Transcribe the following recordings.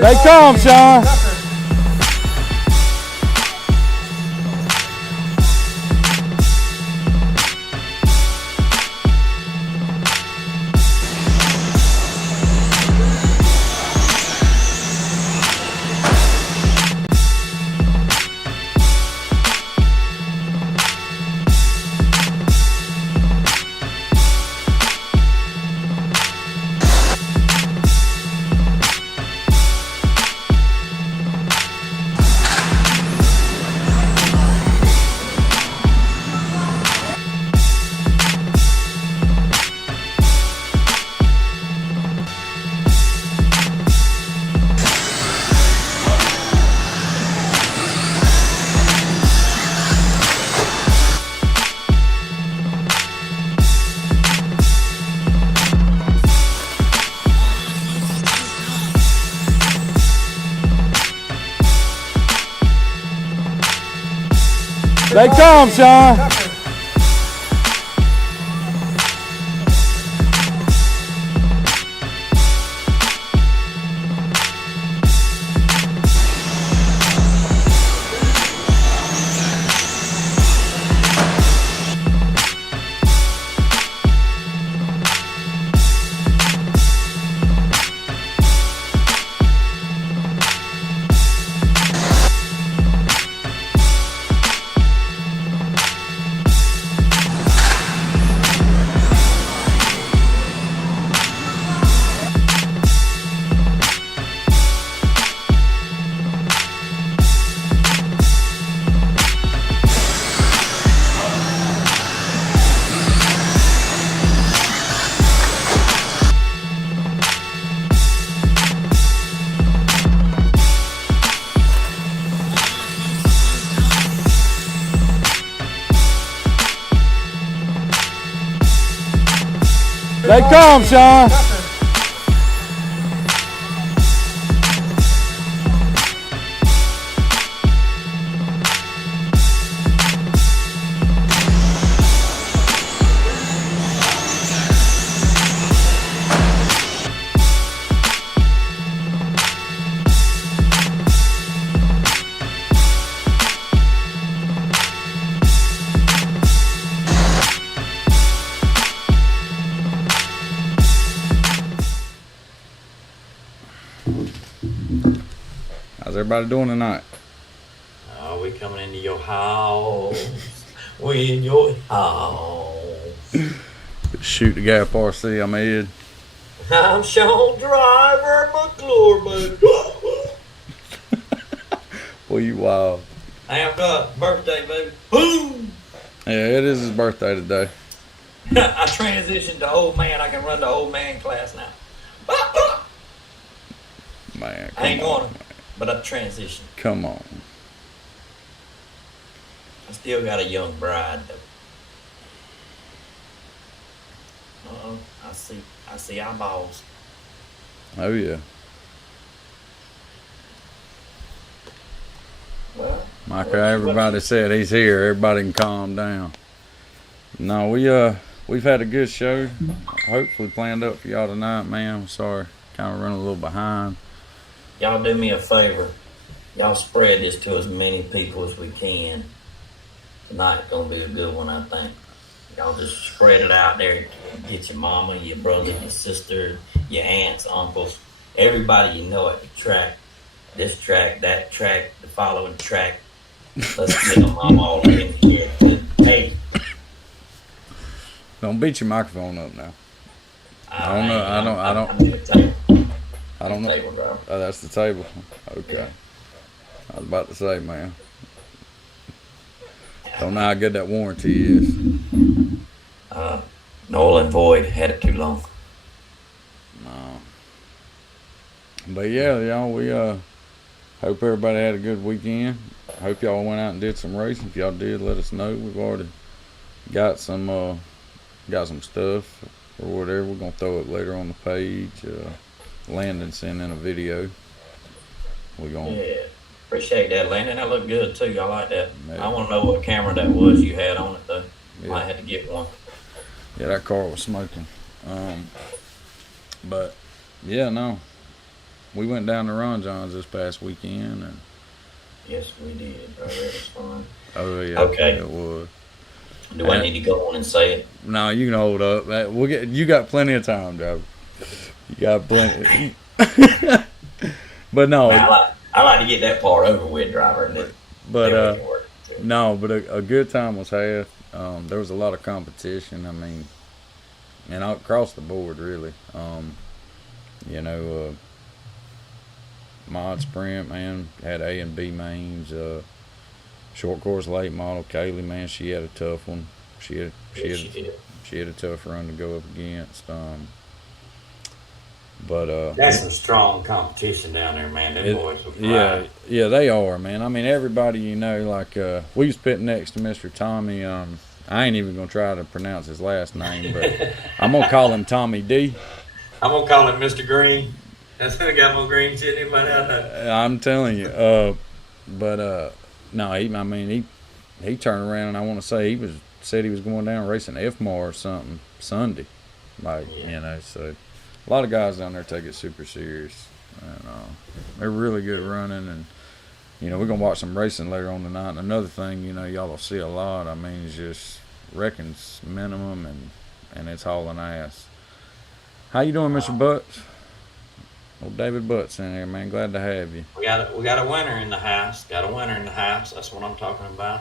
They come, Sean. They come, Sean. They come, Sean. How's everybody doing tonight? We coming into your house. We in your house. Shoot the gap RC, I'm Ed. I'm Sean Driver McClure, baby. Boy, you wild. Hey, I've got birthday, baby. Boom! Yeah, it is his birthday today. I transitioned to old man. I can run the old man class now. Man, I ain't on, going to, but I transitioned. Come on. I still got a young bride, though. Uh-oh, I see eyeballs. Oh, yeah. Well, Micah, everybody said he's here. Everybody can calm down. No, we've had a good show. Hopefully planned up for y'all tonight, man. I'm sorry, kind of running a little behind. Y'all do me a favor. Y'all spread this to as many people as we can. Tonight's gonna be a good one, I think. Y'all just spread it out there. Get your mama, your brother, your sister, your aunts, uncles, everybody you know at the track. This track, that track, the following track. Let's get them all in here. Hey. Don't beat your microphone up now. I don't know. I don't know. Table, oh, that's the table. Okay. Yeah. I was about to say, man. Don't know how good that warranty is. Null and void. Had it too long. No. But yeah, y'all, we hope everybody had a good weekend. Hope y'all went out and did some racing. If y'all did, let us know. We've already got some stuff or whatever. We're gonna throw it later on the page. Landon sent in a video. Yeah, appreciate that, Landon. That looked good too. I like that. Yeah. I want to know what camera that was you had on it though. Yeah. Might have to get one. Yeah, that car was smoking. But yeah, no. we went down to Ron Jon's this past weekend, and Yes, we did, bro. That was fun. oh yeah, Okay. it was. Do I need to go on and say it? No, you can hold up. We'll get. You got plenty of time, Joe. You got plenty. But no, Man, I like to get that part over with, driver, and then but then we can work. no, but a good time was had. There was a lot of competition. I mean, and across the board, really. You know, mod sprint, man, had A and B mains. Short course late model, Kaylee, man, she had a tough one. She had a tough run to go up against. But That's some strong competition down there, man. Them boys will yeah, fly. yeah, they are, man. I mean, everybody, you know, like we was pitting next to Mr. Tommy. I ain't even gonna try to pronounce his last name, but I'm gonna call him Tommy D. I'm gonna call him Mr. Green. That's gonna got more green shit than anybody out there. I'm telling you. But no, he turned around and I want to say said he was going down racing FMAR or something Sunday, like you know. So a lot of guys down there take it super serious, and they're really good running. And you know, we're gonna watch some racing later on tonight. And another thing, you know, y'all will see a lot. I mean, is just wrecking's minimum, and it's hauling ass. How you doing, Mr. Butts? Old David Butts in there, man. Glad to have you. We got a winner in the house. Got a winner in the house. That's what I'm talking about.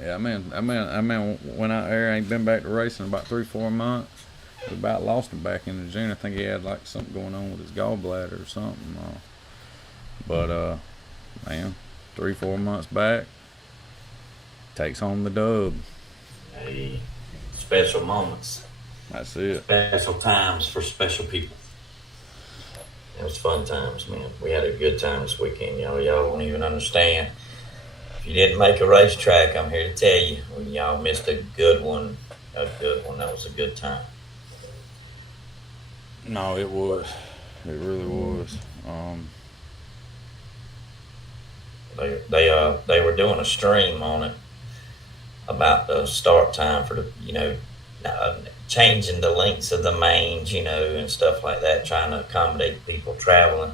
Yeah, I mean, went out there. Ain't been back to racing in about 3-4 months. We about lost him back in June. I think he had like something going on with his gallbladder or something. But man, 3-4 months back, takes home the dub. Hey, special moments. That's it. Special times for special people. It was fun times, man. We had a good time this weekend, y'all. Y'all won't even understand. If you didn't make a racetrack, I'm here to tell you, y'all missed a good one. A good one. That was a good time. No, it was. It really was. They were doing a stream on it about the start time for the, you know, changing the lengths of the mains, you know, and stuff like that, trying to accommodate people traveling.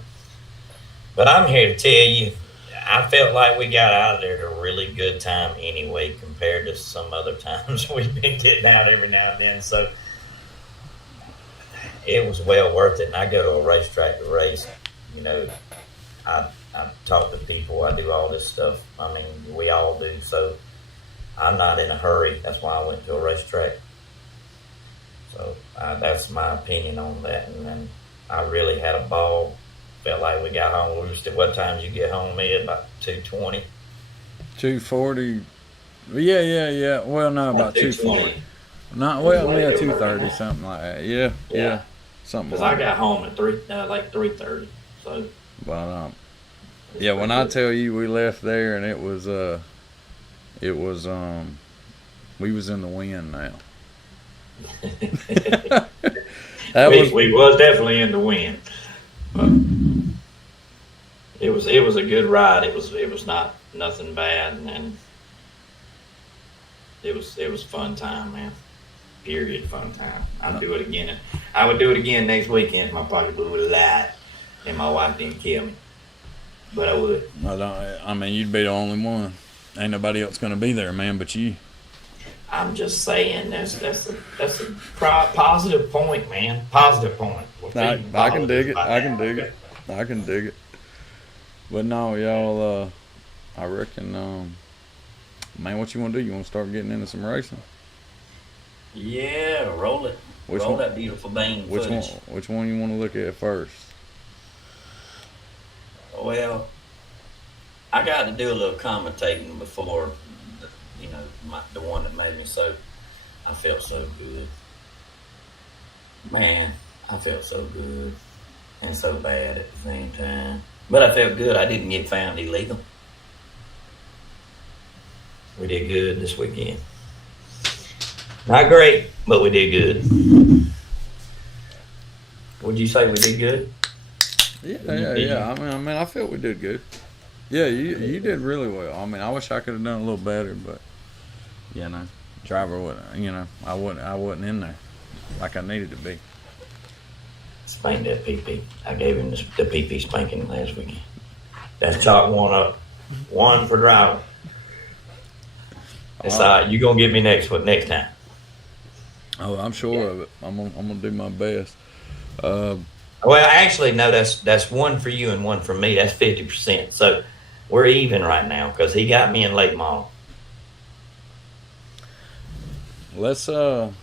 But I'm here to tell you, I felt like we got out of there at a really good time anyway, compared to some other times we've been getting out every now and then. So it was well worth it. And I go to a racetrack to race, you know, I talk to people, I do all this stuff. I mean, we all do. So I'm not in a hurry. That's why I went to a racetrack. So that's my opinion on that. And then I really had a ball. Felt like we got home. What time did you get home, Ed? About 2:20? 2:40. Yeah. Well, no, about 2:40. Not well, yeah, 2:30, something like that. Yeah. Something. Because like I got home at 3:30. So. But yeah, when I tell you we left there and it was we was in the wind now. We was definitely in the wind. But it was a good ride. It was not nothing bad, and it was fun time, man. Period, fun time. I'd do it again. I would do it again next weekend. My pocket would lie, and my wife didn't kill me. But I would. I mean, you'd be the only one. Ain't nobody else gonna be there, man, but you. I'm just saying that's a positive point, man. Positive point. I can dig it. I can dig it. But no, y'all. I reckon, man, what you want to do? You want to start getting into some racing? Yeah, roll it. Roll that beautiful bang footage. Which one you want to look at first? Well, I got to do a little commentating before, you know, the one that made me so. I felt so good. Man, I felt so good and so bad at the same time. But I felt good. I didn't get found illegal. We did good this weekend. Not great, but we did good. Would you say we did good? Yeah. I mean, I felt we did good. Yeah, you did really well. I mean, I wish I could have done a little better, but you know, driver would, you know, I wasn't in there like I needed to be. spanked that PP. I gave him the PP spanking last weekend. That's chalk one up. One for driving. It's all right. You're going to get me next time. Oh, I'm sure of it. I'm gonna do my best. Well, actually, no. That's one for you and one for me. That's 50%. So we're even right now because he got me in late model. Let's start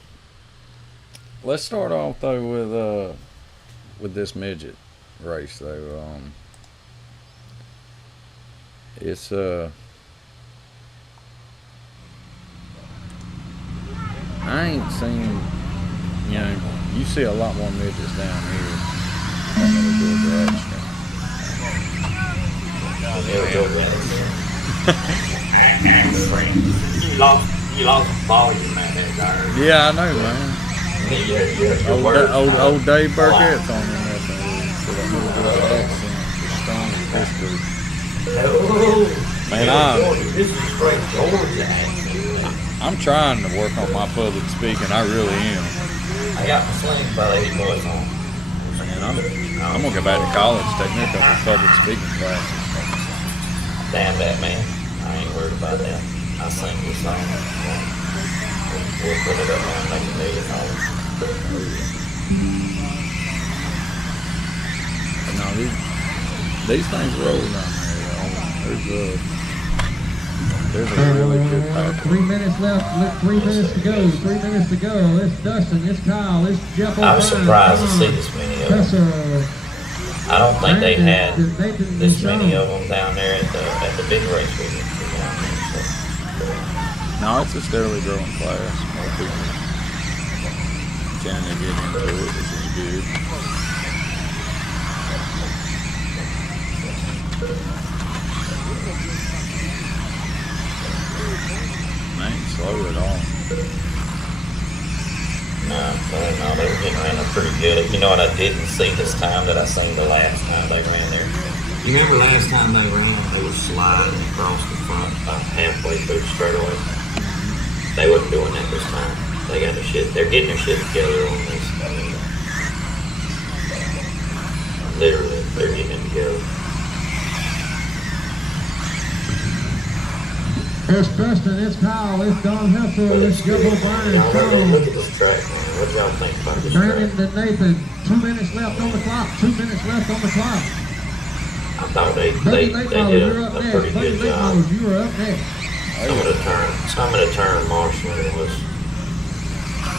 off though with this midget race though. It's I ain't seen, you see a lot more midgets down here. You lost volume at that guard. Yeah, I know, man. Old Dave Burkett's on there messing with it. So that little bit of accent is strong as this group. Man, I'm trying to work on my public speaking. I really am. I got my sling by Lady Boys on. Man, I'm gonna go back to college, take me a couple public speaking classes. Damn that, man. I ain't worried about that. I sing this song. We'll put it up there and make $1 million. No, these things roll down there. There's a really good power. 3 minutes left. 3 minutes to go. 3 minutes to go. It's Dustin. It's Kyle. It's Jeff. I was surprised to see this many of them. I don't think they had this many of them down there at the big race weekend. No, it's a steadily growing class. More people trying to get into it, which is good. I ain't slow at all. No, they were getting ran up pretty good. You know what I didn't see this time that I seen the last time they ran there? You remember last time they ran? They were sliding across the front about halfway through the straightaway. They wasn't doing that this time. They got their shit. They're getting their shit together on this. I mean, literally, they're getting it together. It's Dustin, it's Kyle, it's Don Hessel, it's Joe O'Brien, Look at this track, man. What y'all think about this Brandon track? to Nathan. 2 minutes left on the clock. 2 minutes left on the clock. I thought they did a pretty good job. You were up next. Some of the turn marshalling was,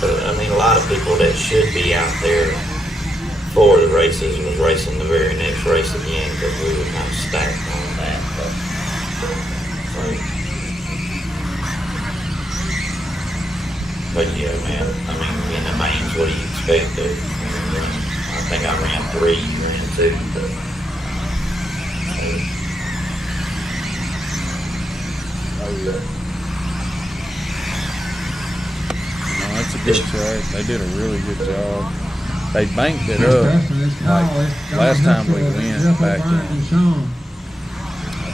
I mean, a lot of people that should be out there for the races was racing the very next race again because we were kind of stacked on that. But yeah, man, I mean, in the mains, what do you expect? I think I ran 3, you ran 2. But, No, that's a good track. They did a really good job. They banked it up. Like last time we went back in, I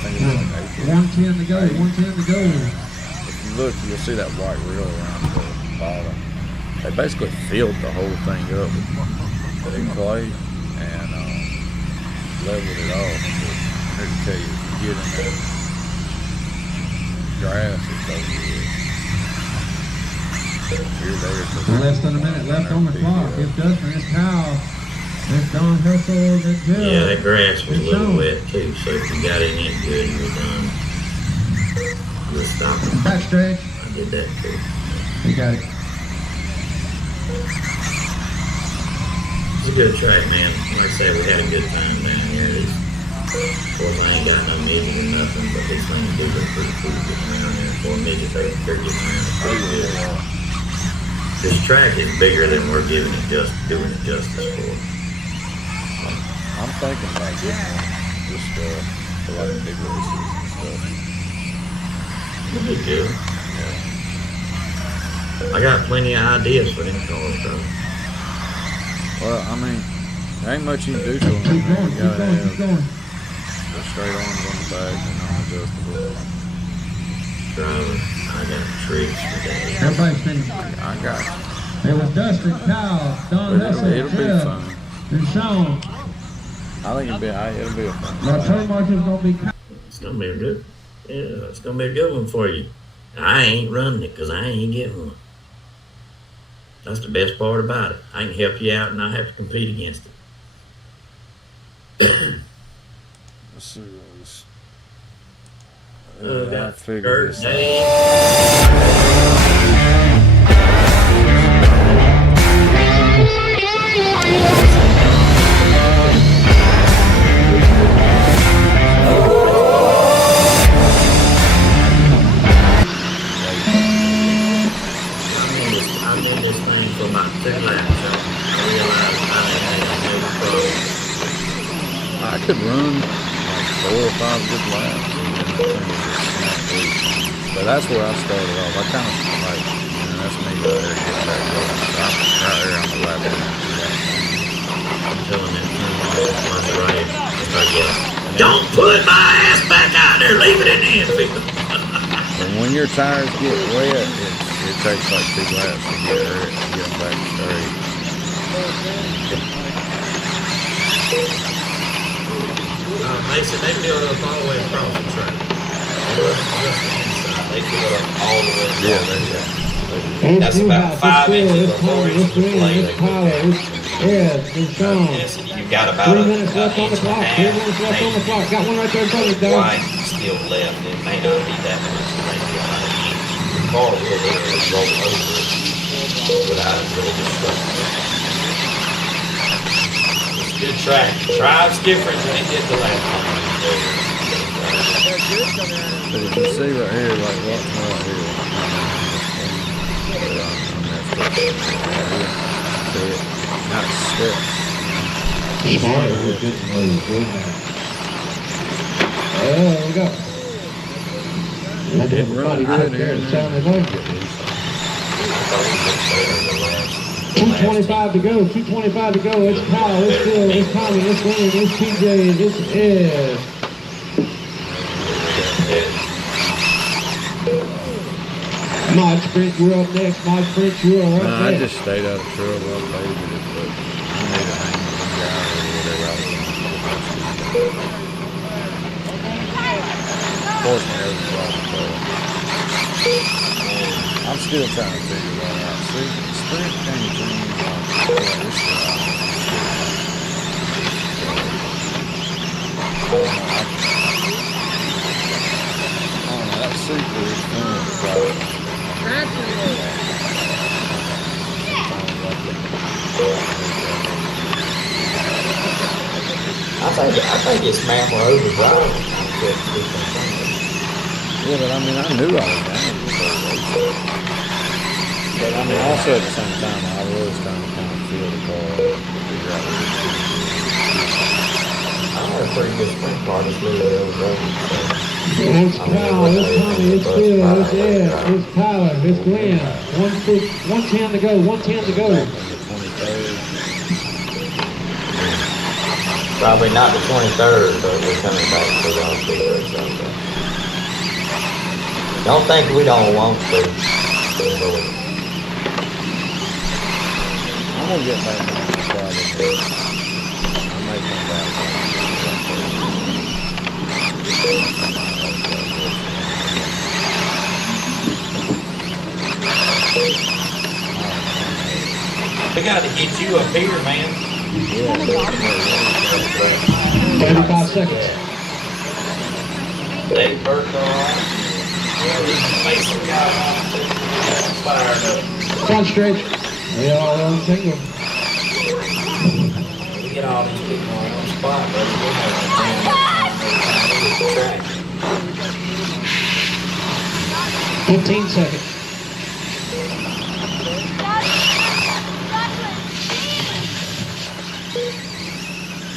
think it was like April. 110 to go. 110 to go. If you look, you'll see that white reel around the bottom. They basically filled the whole thing up with clay and leveled it off. But I can tell you, if you get in that grass, it's over with. Less than a minute left on the clock. It's Dustin, it's Kyle, it's Don Hessel, it's Joe. yeah, that grass was a little wet too, so if you got it in good, you were done. We'll stop it. Backstretch. I did that too. You got it. It's a good track, man. Like I said, we had a good time down here. Of course, I ain't got no midget or nothing, but these things do look pretty cool getting around here. For a midget, they're getting around pretty good. This track is bigger than we're doing it justice for. I'm thinking about getting one just for like big races and stuff. It'll be good. I got plenty of ideas for them cars, though. Well, I mean, there ain't much you can do to them. Keep going, You gotta have keep going. the straight arms on the back and non-adjustable. Driver, I got tricks today. Everybody's finished. I got you. It was Dustin, Kyle, Don But Hessel, it'll be Jeff. fun. And Sean. I think it'll be a fun. Now turn marshal's gonna be. It's gonna be a good. Yeah, it's gonna be a good one for you. I ain't running it because I ain't getting one. That's the best part about it. I can help you out and not have to compete against it. Let's see what this. I Got figured this out. I did this thing for about 2 laps, so I realized I had no pro. I could run like 4 or 5 good laps. But that's where I started off. I kind of like, that's me right there getting back going. So I'm right there on the lap. I'm telling that was right. If I get, don't put my ass back out there, leave it in the infield. And when your tires get wet, it takes like 2 laps to get them back straight. Mason, they build up all the way across the track. They build up all the way across the track. That's about 5 inches or 4 inches of play. Yeah, it's Sean. You've got about 3 minutes left on the clock. 3 minutes left on the clock. Got one right there in front of you, Doug. Wide still left. It may not be that much. The car will roll over it without it really disrupting. It's a good track. Drive's different than it did the last time. But if you see right here, like watching right here, not steps. Smart. Good move. Good move. There we go. It really good here. 2:25 to go. 2:25 to go. It's Kyle. It's Phil. It's Tommy. It's Wayne. It's TJ. It's Ed. Mod Sprint, you're up next. Mod Sprint, you're up No, I next. just stayed out of trouble. I favored it, but I need to hang with some guy or whatever. Fortunately, it was a lot of trouble. I'm still trying to figure that out. See, Sprint came to me like, this that super is fun. I think it's man we're overdriving. Yeah, but I mean, I knew I was down. But I mean, also at the same time, I was trying to kind of feel the car, figure out what it was. I had a pretty good sprint car this little overdriving. It's Kyle, it's Tommy, it's Phil, it's Ed, it's Tyler, it's Glenn. 110 to go, 110 to go. On the 23rd. Probably not the 23rd, but we're coming back to the speakers. Don't think we don't want to. I'm going to get back on the Friday. I may come back. We got to get you up here, man. 35 seconds. They worked all right. Mason got on fired up. Front straight. They all on single. We get all these people on one spot, but we have a track. 15 seconds.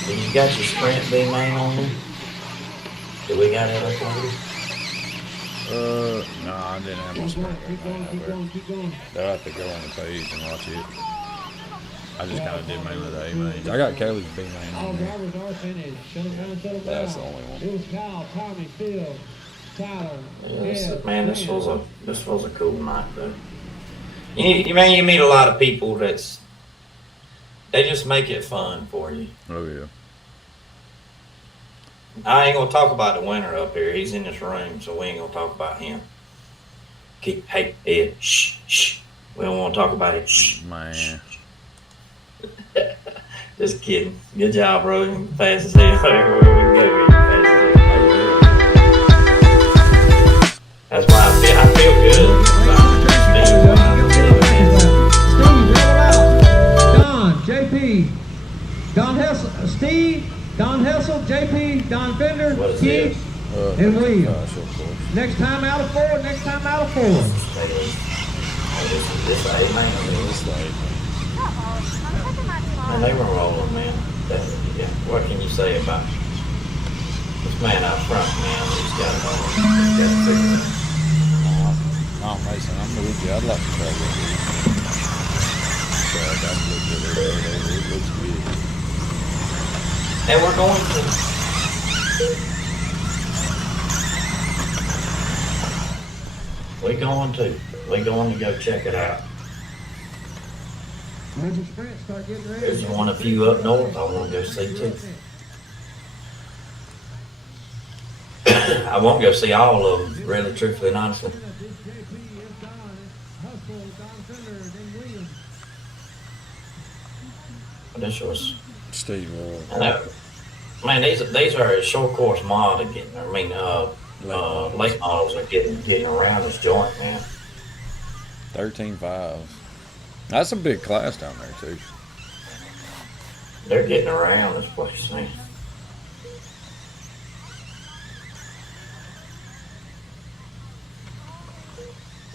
You got your sprint B main on there? Do we got it up on you? No, I didn't have my Keep sprint. going, keep going, keep going. They'll have to go on the page and watch it. I just kind of did mainly the A mains. I got Kelly's B main All on there. drivers are finished. Settle down, settle down. That's the only one. It was Kyle, Tommy, Phil, Tyler. Man, this was a cool night though. You meet a lot of people that's They just make it fun for you. Oh yeah. I ain't gonna talk about the winner up here. He's in this room, so we ain't gonna talk about him. Hey, Ed, shh, shh. We don't want to talk about it. Shh. Man. Just kidding. Good job, bro. Fast as hell. Fast as hell. That's why I feel good. Don, JP, Don Hessel, Steve, Don Hessel, JP, Don Fender, What is Keith, this? and William. Gosh, of course. Next time out of 4, next time out of 4. This ain't man. Man, they were rolling, man. Yeah. What can you say about this man out front, man? He's got it all. He's got it figured out. No, Mason, I'm with you. I'd like to try that. I'd look at it. It looks good. And we're going to. We're going to go check it out. There's one of you up north I want to go see too. I won't go see all of them, really, truthfully and honestly. This was Steve. I know. Man, these are short course models getting. I mean, late models are getting around this joint, man. 13.5. That's a big class down there too. They're getting around this place, man.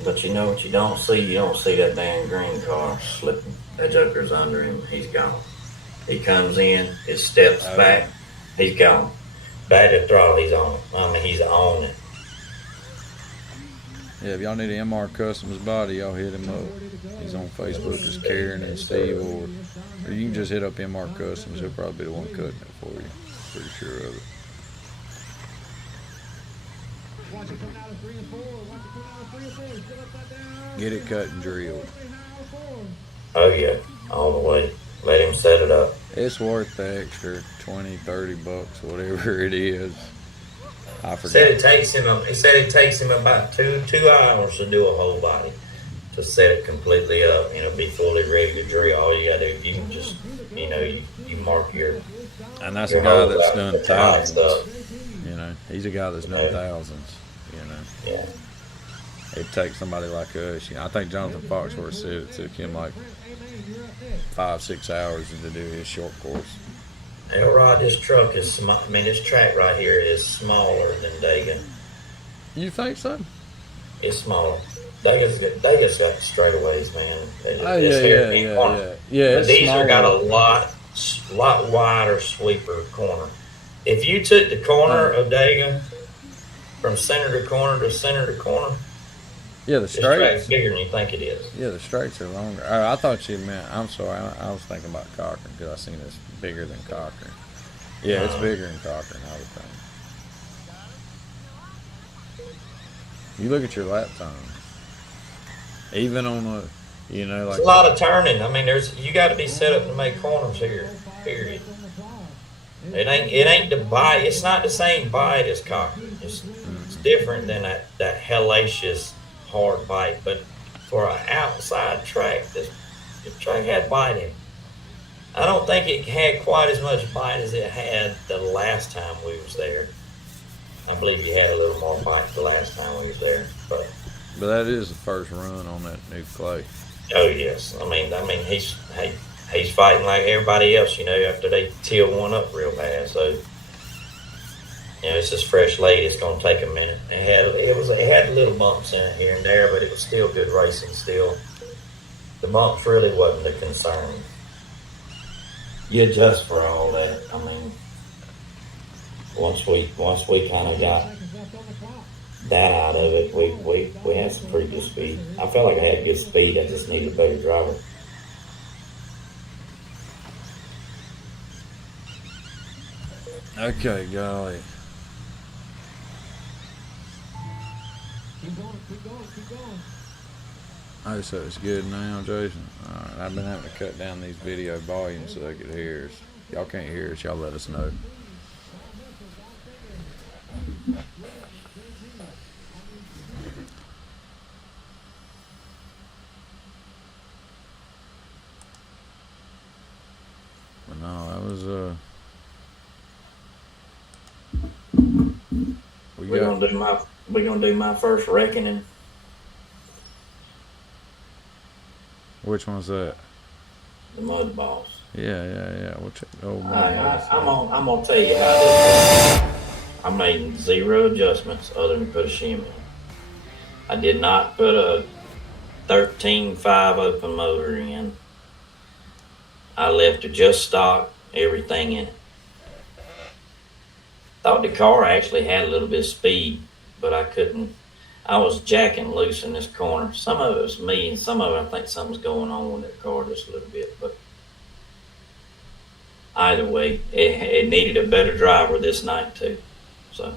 But you know what you don't see? You don't see that damn green car slipping. That joker's under him. He's gone. He comes in, it steps back, he's gone. Back to throttle, he's on it. I mean, he's on it. Yeah, if y'all need an MR Customs body, y'all hit him up. He's on Facebook as Karen and Steve, or you can just hit up MR Customs. He'll probably be the one cutting it for you. Pretty sure of it. Get it cut and drilled. Oh yeah, all the way. Let him set it up. It's worth the extra $20, $30, whatever it is. I forgot. He said it takes him about two hours to do a whole body, to set it completely up, be fully ready to drill. All you gotta do, you can just, you mark your. And that's a guy that's done thousands. Stuff. He's a guy that's done thousands. Yeah. It takes somebody like us. I think Jonathan Foxworth said it took him like 5-6 hours to do his short course. Hey, Rod, this truck is this track right here is smaller than Dagan. You think so? It's smaller. Dagan's got straightaways, man. Oh yeah. But these are got a lot wider sweeper corner. If you took the corner of Dagan from center to corner to center to corner, yeah, the this track's straights bigger than you think it is. Yeah, the straights are longer. I thought you meant. I'm sorry. I was thinking about Cochran because I seen it's bigger than Cochran. Yeah, it's bigger than Cochran. I would think. You look at your lap time. Even on a, like It's a lot of turning. I mean, you got to be set up to make corners here. Period. It ain't the bite. It's not the same bite as Cochran. It's different than that hellacious hard bite. But for an outside track, the track had bite in it. I don't think it had quite as much bite as it had the last time we was there. I believe you had a little more bite the last time we was there, but that is the first run on that new clay. Oh yes, I mean he's fighting like everybody else, after they till one up real fast. So it's just fresh laid. It's gonna take a minute. It had little bumps in it here and there, but it was still good racing. Still, the bumps really wasn't the concern. You adjust for all that. I mean, once we kind of got that out of it, we had some pretty good speed. I felt like I had good speed. I just needed a better driver. Okay, golly. Keep going. Oh, so it's good now, Jason? Alright, I've been having to cut down these video volumes so they could hear us. Y'all can't hear us, y'all let us know. But no, that was We're gonna do my first reckoning. which one's that? The mud balls. Yeah. We'll check the old I'm gonna tell you how this goes. I made 0 adjustments other than put a shim in. I did not put a 13.5 open motor in. I left it just stock, everything in it. Thought the car actually had a little bit of speed, but I couldn't. I was jacking loose in this corner. Some of it was me, and some of it I think something's going on with that car just a little bit. But either way, it needed a better driver this night too. So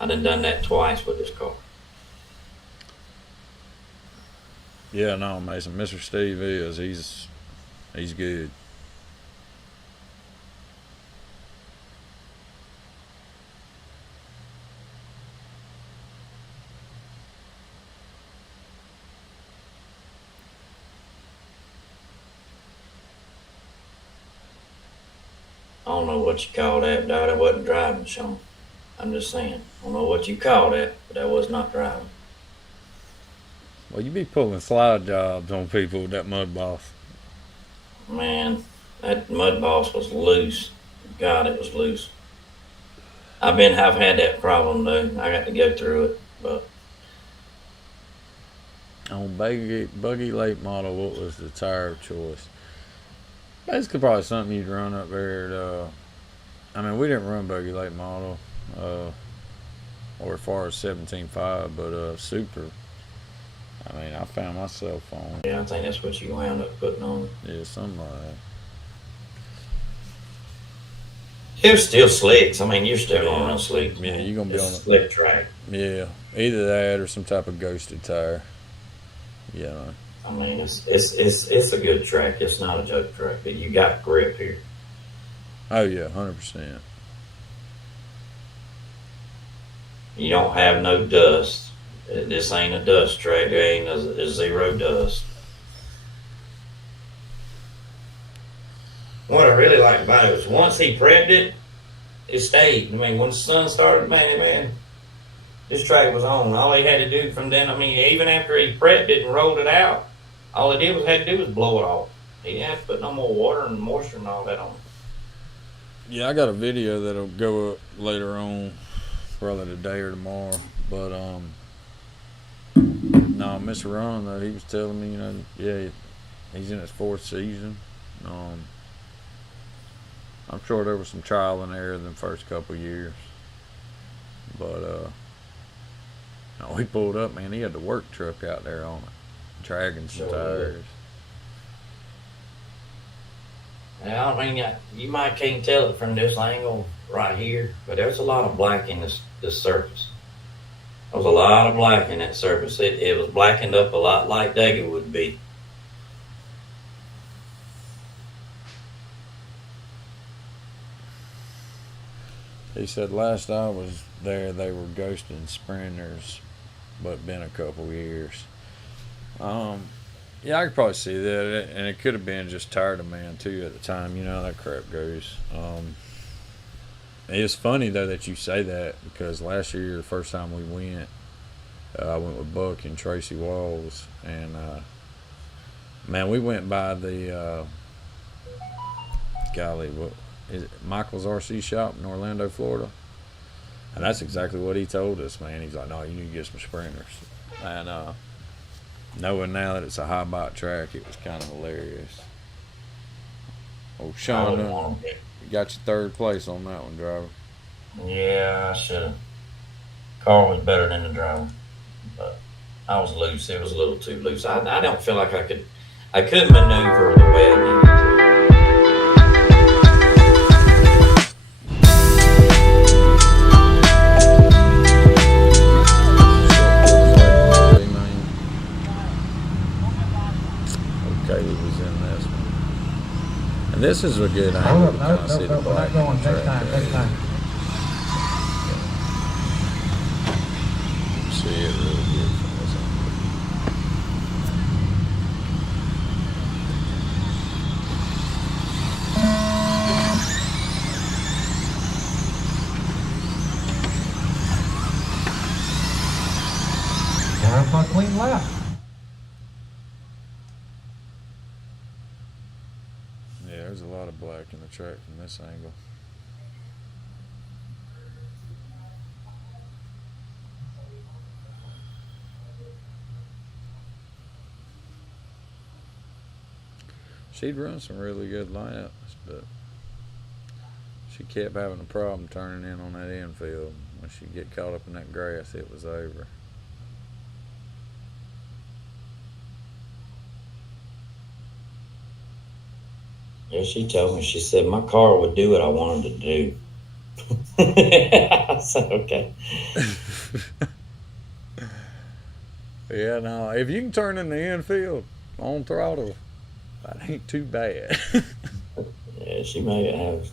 I done that twice with this car. Yeah, no, Mason. Mr. Steve he's good. I don't know what you call that, Dad. I wasn't driving, Sean. I'm just saying. I don't know what you call that, but that was not driving. Well, you be pulling slide jobs on people with that mud boss. Man, that mud boss was loose. God, it was loose. I've had that problem though. I got to go through it, but On buggy late model, what was the tire of choice? Basically, probably something you'd run up there at, I mean, we didn't run buggy late model, or as far as 17.5, but super. I mean, I found myself on. yeah, I think that's what you wound up putting on. Yeah, something like that. It was still slicks. I mean, you're still on real slick. Yeah, you're gonna be on a a slick track. Yeah, either that or some type of ghosted tire. Yeah. I mean, it's a good track. It's not a joke track, but you got grip here. Oh yeah, 100%. You don't have no dust. This ain't a dust track. There ain't a 0 dust. What I really liked about it was once he prepped it, it stayed. I mean, when the sun started, man, this track was on. All he had to do from then, I mean, even after he prepped it and rolled it out, all he had to do was blow it off. He didn't have to put no more water and moisture and all that on it. Yeah, I got a video that'll go up later on, probably today or tomorrow. But no, Mr. Ron though, he was telling me, yeah, he's in his 4th season. I'm sure there was some trial and error in the first couple of years, but no, he pulled up, man. He had the work truck out there on it, dragging some tires. Yeah, I mean, you might can't tell it from this angle right here, but there's a lot of black in this surface. There was a lot of black in that surface. It was blackened up a lot like Daggett would be. He said last I was there, they were ghosting sprinters, but been a couple years. Yeah, I could probably see that, and it could have been just tire demand too at the time. You know how that crap goes. It's funny though that you say that, because last year, the first time we went, I went with Buck and Tracy Walls, and man, we went by the golly, what is it, Michael's RC shop in Orlando, Florida, and that's exactly what he told us, man. He's like, no, you need to get some sprinters, and knowing now that it's a high bike track, it was kind of hilarious. Oh, Sean, you got your 3rd place on that one, driver. Yeah, I should have. Car was better than the driver, but I was loose. It was a little too loose. I don't feel like I couldn't maneuver the way I needed to. And this is a good Hold angle up, to no, kind of no, see no, the we're black not on going. the Next track time, next there. time. See it really good from this angle. Time for a clean lap. Yeah, there's a lot of black in the track from this angle. She'd run some really good laps, but she kept having a problem turning in on that infield. When she get caught up in that grass, it was over. Yeah, she told me, she said, my car would do what I wanted to do. I said, okay. Yeah, no, if you can turn in the infield on throttle, that ain't too bad. Yeah, she may have.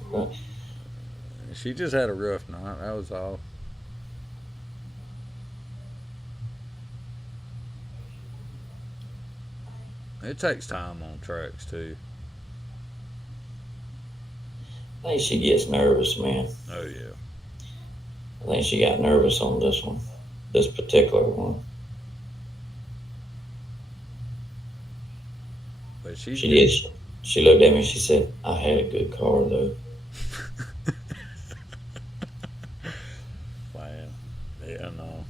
She just had a rough night, that was all. It takes time on tracks, too. I think she gets nervous, man. Oh, yeah. I think she got nervous on this one, this particular one. But She did. She looked at me. She said, "I had a good car, though." Man, yeah, no.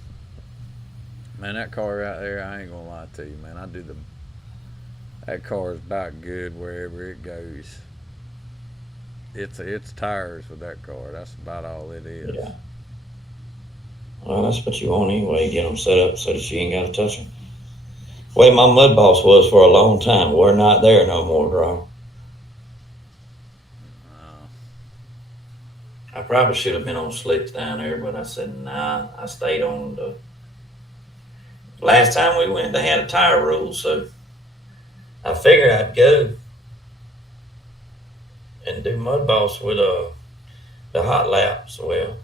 Man, that car right there, I ain't gonna lie to you, man. That car is about good wherever it goes. It's tires with that car. That's about all it is. Yeah. Well, that's what you want anyway. Get them set up so that she ain't got to touch them. Way my mud boss was for a long time. We're not there no more, bro. I probably should have been on slicks down there, but I said, nah, I stayed on the. Last time we went, they had a tire rule, so I figured I'd go and do mud boss with the hot laps. Well,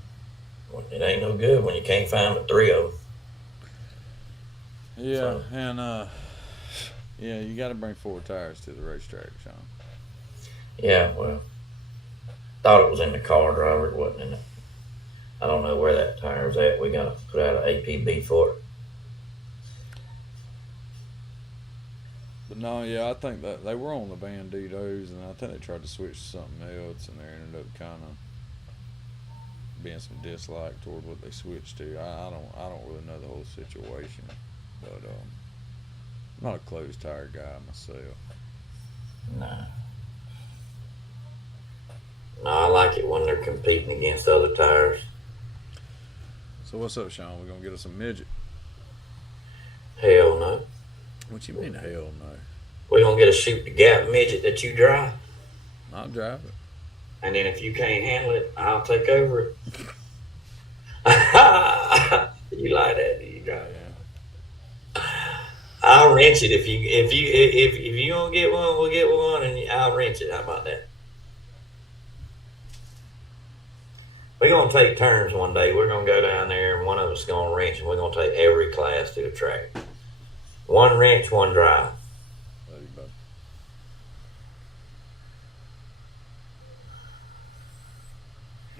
it ain't no good when you can't find the three of them. Yeah, So. and yeah, you got to bring 4 tires to the racetrack, Sean. Yeah, well, thought it was in the car, driver. It wasn't in it. I don't know where that tire's at. We got to put out an APB for it. But no, yeah, I think that they were on the Banditos, and I think they tried to switch to something else, and there ended up kind of being some dislike toward what they switched to. I don't really know the whole situation, but I'm not a closed tire guy myself. Nah. No, I like it when they're competing against other tires. So what's up, Sean? We gonna get us a midget? Hell no. What you mean, hell no? We're going to get a shoot the gap midget that you drive. I'll drive it. And then if you can't handle it, I'll take over it. You like that, do you drive it? Yeah. I'll wrench it if you don't get one, we'll get one, and I'll wrench it. How about that? We're gonna take turns one day. We're gonna go down there, and one of us is gonna wrench, and we're gonna take every class to the track. One wrench, one drive. Love you, bud.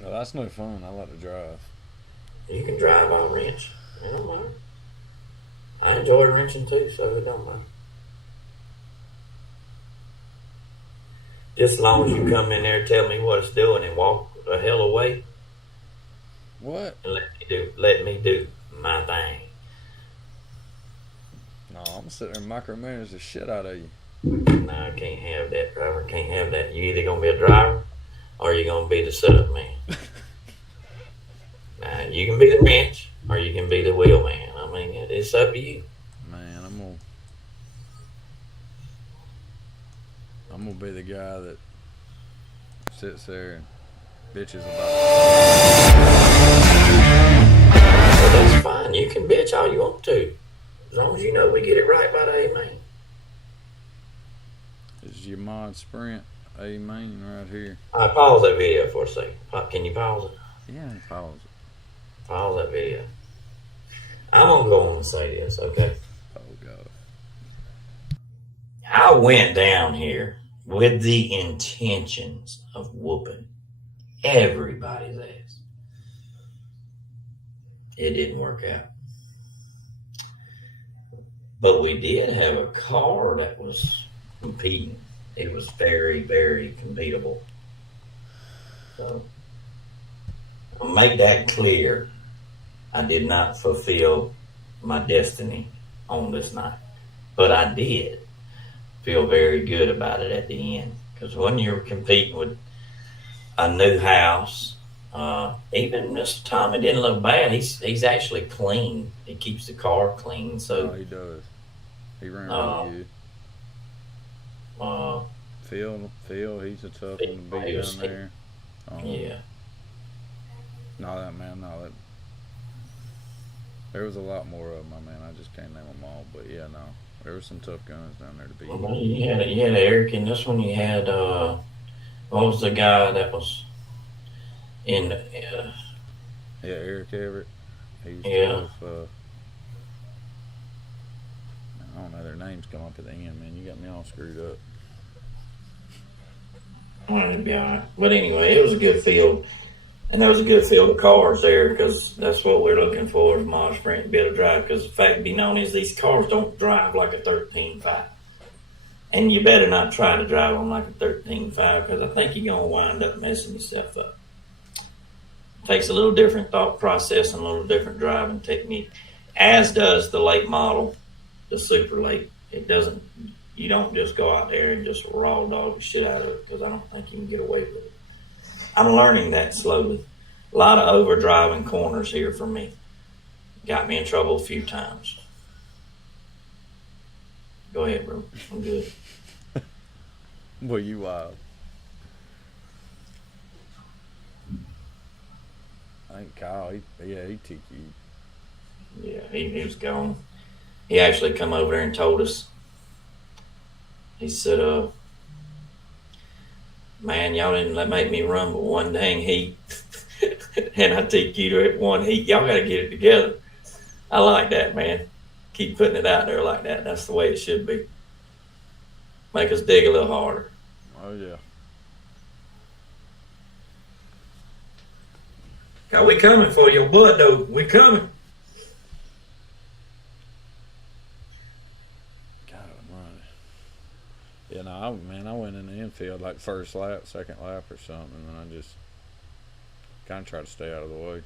No, that's no fun. I like to drive. You can drive, I'll wrench. It don't matter. I enjoy wrenching too, so it don't matter. Just as long as you come in there, tell me what it's doing, and walk the hell away, What? and let me do my thing. No, I'm gonna sit there and micromanage the shit out of you. No, I can't have that, driver. Can't have that. You either gonna be a driver, or you gonna be the setup man. Now, you can be the wrench, or you can be the wheel man. I mean, it's up to you. Man, I'm gonna be the guy that sits there and bitches about Well, that's fine. You can bitch all you want to, as long as you know we get it right by the amen. This is your mod sprint. Amen right here. I pause that video for a second. Can you pause it? Yeah, pause it. Pause that video. I'm gonna go on and say this, okay? Oh God. I went down here with the intentions of whooping everybody's ass. It didn't work out. But we did have a car that was competing. It was very, very competitive. So I'll make that clear. I did not fulfill my destiny on this night. But I did feel very good about it at the end. Because when you're competing with a new house, even Mr. Tommy didn't look bad. He's actually clean. He keeps the car clean. Oh, So he does. He ran uh, really good. uh, Phil, he's a tough one to beat down there. yeah. No, that. There was a lot more of them, man. I just can't name them all, but yeah, no, there were some tough guns down there to beat. Well, you had Eric in this one. You had what was the guy that was in? Yeah, Eric Everett. He's Yeah. tough. I don't know, their names come up at the end, man. You got me all screwed up. Well, it'd be all right. But anyway, it was a good field. And there was a good field of cars there because that's what we're looking for as Mod Sprint to be able to drive. Because the fact be known is these cars don't drive like a 13.5. And you better not try to drive on like a 13.5 because I think you're going to wind up messing yourself up. It takes a little different thought process and a little different driving technique, as does the late model, the super late. It doesn't, you don't just go out there and just raw dog the shit out of it because I don't think you can get away with it. I'm learning that slowly. A lot of overdriving corners here for me. Got me in trouble a few times. Go ahead, bro. I'm good. Boy, you wild. I think Kyle, he TQ'd. Yeah, he was gone. He actually come over there and told us. He said, man, y'all didn't make me run but one dang heat. And I TQ'd her at one heat. Y'all got to get it together. I like that, man. Keep putting it out there like that. That's the way it should be. Make us dig a little harder. Oh, yeah. God, we coming for your butt, though. We coming. God almighty. Yeah, no, I went in the infield like first lap, second lap or something, and then I just kind of tried to stay out of the way.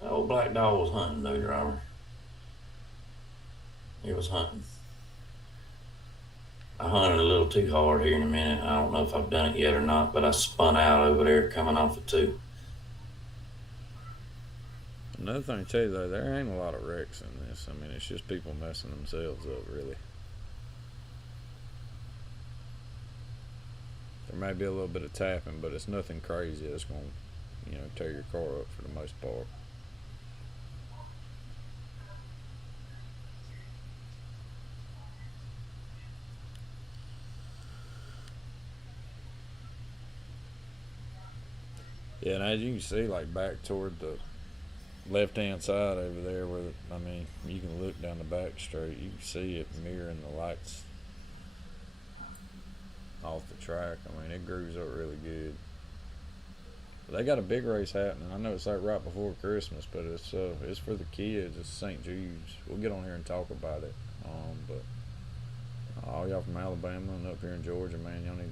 The old black dog was hunting, though, driver. He was hunting. I hunted a little too hard here in a minute. I don't know if I've done it yet or not, but I spun out over there coming off of 2. Another thing too, though, there ain't a lot of wrecks in this. I mean, it's just people messing themselves up, really. There may be a little bit of tapping, but it's nothing crazy that's going to, tear your car up for the most part. Yeah, and as you can see, like back toward the left-hand side over there, where you can look down the back straight. You can see it mirroring the lights off the track. I mean, it grooves up really good. But they got a big race happening. I know it's like right before Christmas, but it's for the kids. It's St. Jude's. We'll get on here and talk about it. But all y'all from Alabama and up here in Georgia, man, y'all need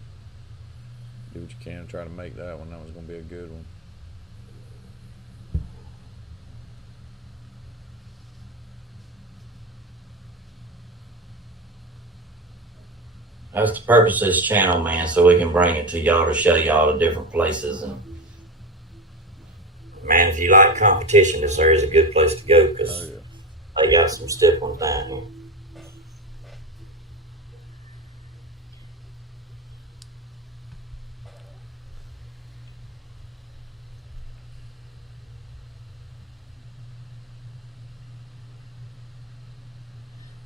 to do what you can to try to make that one. That was going to be a good one. That's the purpose of this channel, man, so we can bring it to y'all to show y'all the different places. And man, if you like competition, this area is a good place to go because they got some stiff ones down here.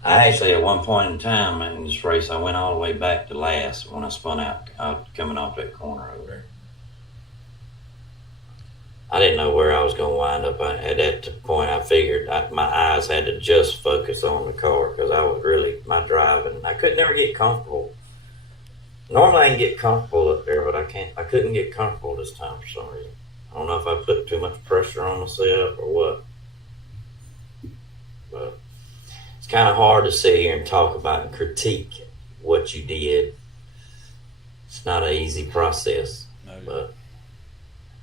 I actually, at one point in time in this race, I went all the way back to last when I spun out coming off that corner over there. I didn't know where I was going to wind up. At that point, I figured my eyes had to just focus on the car because I was really, my driving, I could never get comfortable. Normally I can get comfortable up there, but I couldn't get comfortable this time for some reason. I don't know if I put too much pressure on myself or what. But it's kind of hard to sit here and talk about and critique what you did. It's not an easy process, but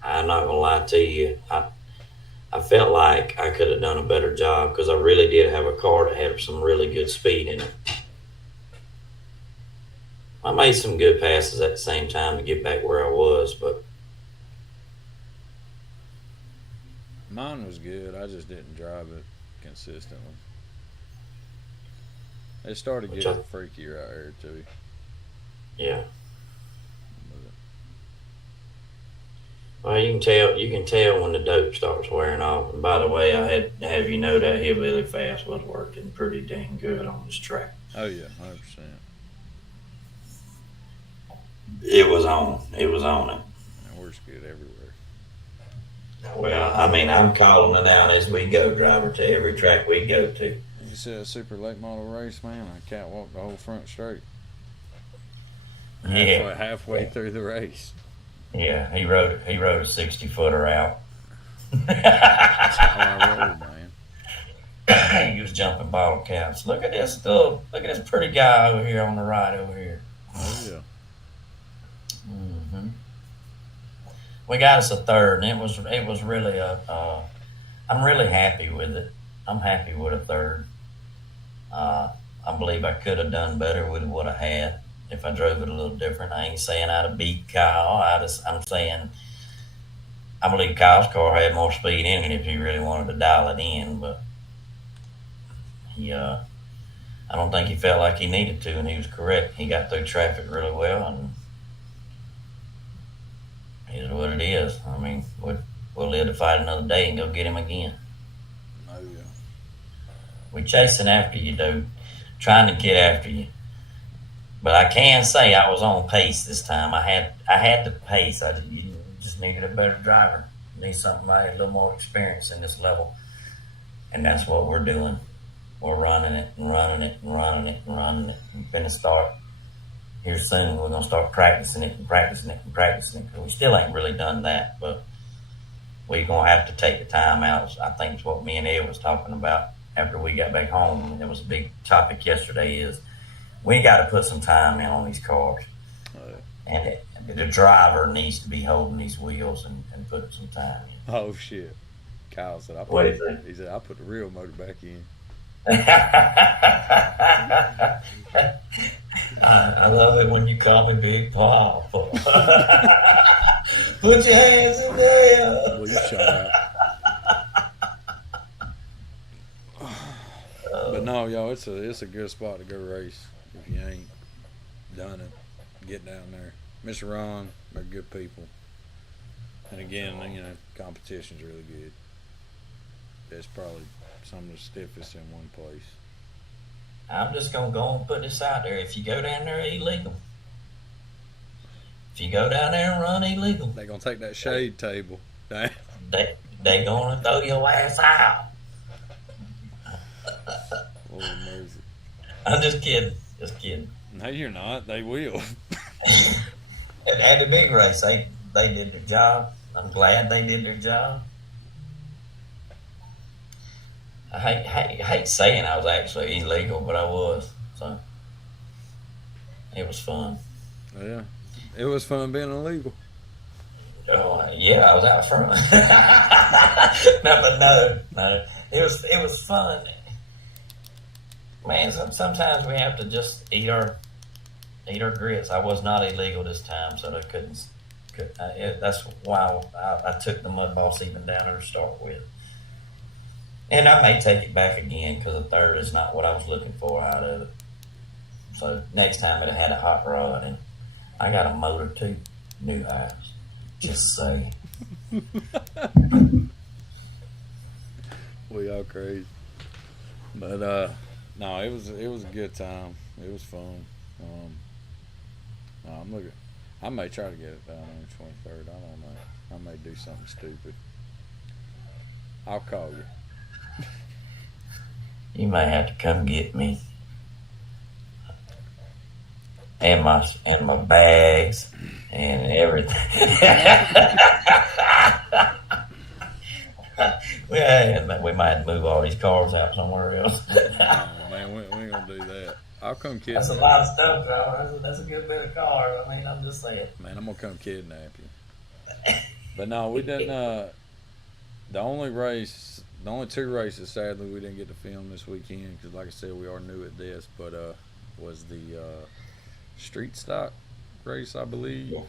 I'm not gonna lie to you. I felt like I could have done a better job because I really did have a car that had some really good speed in it. I made some good passes at the same time to get back where I was, but mine was good. I just didn't drive it consistently. It started getting freaky right here too. Yeah. Well, you can tell when the dope starts wearing off. And by the way, I had to have you know that hillbilly fast was working pretty dang good on this track. Oh yeah, 100%. It was on. It was on it. It works good everywhere. Well, I mean, I'm calling it out as we go, driver, to every track we go to. You see a super late model race, man? I catwalked the whole front straight. Yeah. Halfway through the race. Yeah, he rode a 60-footer out. That's how I rolled, man. He was jumping bottle caps. Look at this pretty guy over here on the right over here. Oh yeah. Mm-hmm. We got us a third, and it was really I'm really happy with it. I'm happy with a third. I believe I could have done better with what I had if I drove it a little different. I ain't saying I'd have beat Kyle. I'm saying I believe Kyle's car had more speed in it if he really wanted to dial it in, but I don't think he felt like he needed to, and he was correct. He got through traffic really well, and it is what it is. I mean, we'll live to fight another day and go get him again. Oh yeah. We chasing after you, dude. Trying to get after you. But I can say I was on pace this time. I had the pace. You just needed a better driver. You need something like a little more experience in this level. And that's what we're doing. We're running it and running it and running it and running it. We're going to start here soon. We're going to start practicing it and practicing it and practicing it. We still ain't really done that, but we're going to have to take the time out. I think it's what me and Ed was talking about after we got back home. And it was a big topic yesterday is we got to put some time in on these cars. And the driver needs to be holding these wheels and putting some time in. Oh shit. Kyle said What do you think? He said I put the real motor back in. I love it when you call me Big Papa. Put your hands in there. Well, you shut up. But no, y'all, it's a good spot to go race if you ain't done it. Get down there. Mr. Ron, they're good people. And again, competition's really good. It's probably some of the stiffest in one place. I'm just going to go and put this out there. If you go down there illegal, if you go down there and run illegal, They're going to take that shade table. They going to throw your ass out. Lord mercy. I'm just kidding. Just kidding. No, you're not. They will. At the big race, they did their job. I'm glad they did their job. I hate saying I was actually illegal, but I was. So it was fun. Yeah. It was fun being illegal. Oh yeah, I was out front. No. It was fun. Man, sometimes we have to just eat our grits. I was not illegal this time, so they couldn't. That's why I took the mud boss even down there to start with. And I may take it back again because a third is not what I was looking for out of it. So next time it had a hot rod, and I got a motor too. New house. Just say. We all crazy. But No, it was a good time. It was fun. No, I'm looking. I may try to get it done on the 23rd. I don't know. I may do something stupid. I'll call you. You may have to come get me. And my bags and everything. we might have to move all these cars out somewhere else. No, man, we ain't gonna do that. I'll come kidnap That's a lot of stuff, bro. That's a good bit of cars. I mean, I'm just saying. Man, I'm gonna come kidnap you. But no, we didn't. The only two races, sadly, we didn't get to film this weekend because, like I said, we are new at this. But was the street stock race, I believe. Yeah.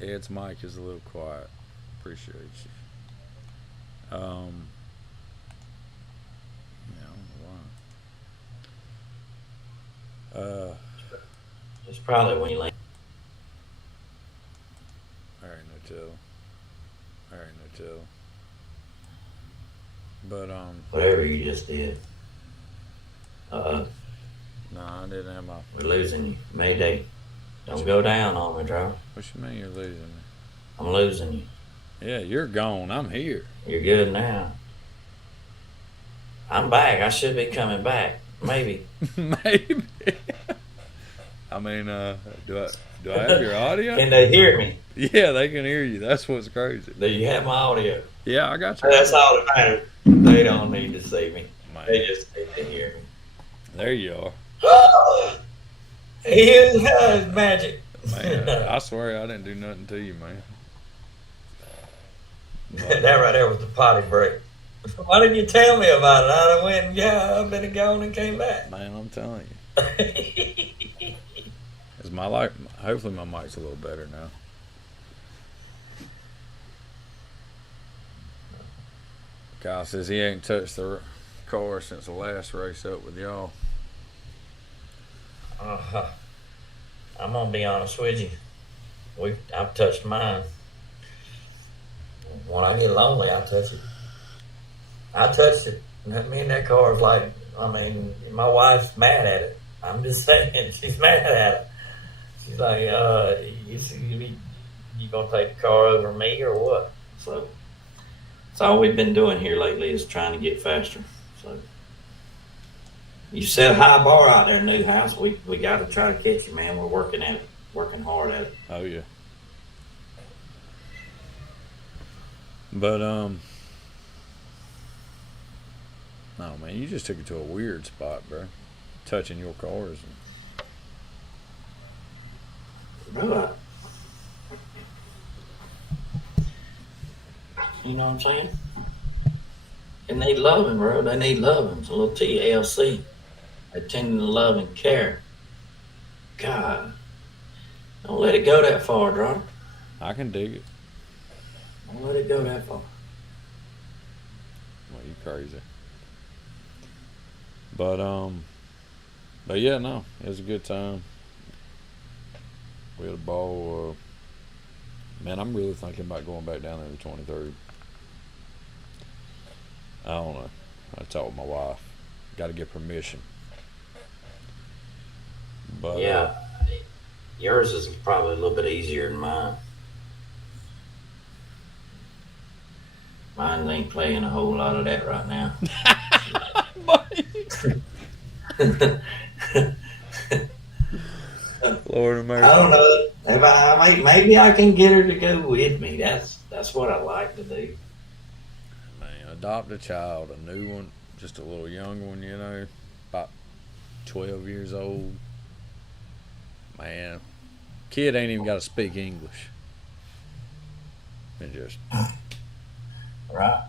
Ed's mic is a little quiet. Appreciate you. Yeah, I don't know why. It's probably when you land. I ain't no tell. I ain't no tell. But Whatever you just did. no, I didn't have my. We're losing you. Mayday. Don't go down on me, Trevor. What you mean you're losing me? I'm losing you. Yeah, you're gone. I'm here. You're good now. I'm back. I should be coming back. Maybe. Maybe. I mean, do I have your audio? Can they hear me? Yeah, they can hear you. That's what's crazy. Do you have my audio? Yeah, I got you. That's all that matters. They don't need to see me. Man, They just need to hear me. there you are. He is magic. Man, I swear I didn't do nothing to you, man. That right there was the potty break. Why didn't you tell me about it? I'd have went, yeah, I've been gone and came back. Man, I'm telling you. Is my light? Hopefully my mic's a little better now. Kyle says he ain't touched the car since the last race up with y'all. I'm gonna be honest with you. I've touched mine. When I get lonely, I touch it. I touched it. Me and that car is like, I mean, my wife's mad at it. I'm just saying, she's mad at it. She's like, you gonna take the car over me or what? So that's all we've been doing here lately is trying to get faster. So you set a high bar out there, new house. We got to try to catch you, man. We're working at it, working hard at it. Oh yeah. But no, man, you just took it to a weird spot, bro. Touching your cars. Bro, you know what I'm saying? And they love him, bro. They need loving. It's a little TLC. They tend to love and care. God, don't let it go that far, Dron. I can dig it. Don't let it go that far. Well, you crazy. But yeah, no, it was a good time. We had a ball. Man, I'm really thinking about going back down there the 23rd. I don't know. I talked with my wife. Got to get permission. But Yeah, yours is probably a little bit easier than mine. Mine ain't playing a whole lot of that right now. Lord of mercy. I don't know. If maybe I can get her to go with me. That's what I like to do. Man, adopt a child, a new one, just a little young one, you know, about 12 years old. Man, kid ain't even got to speak English. And just Right.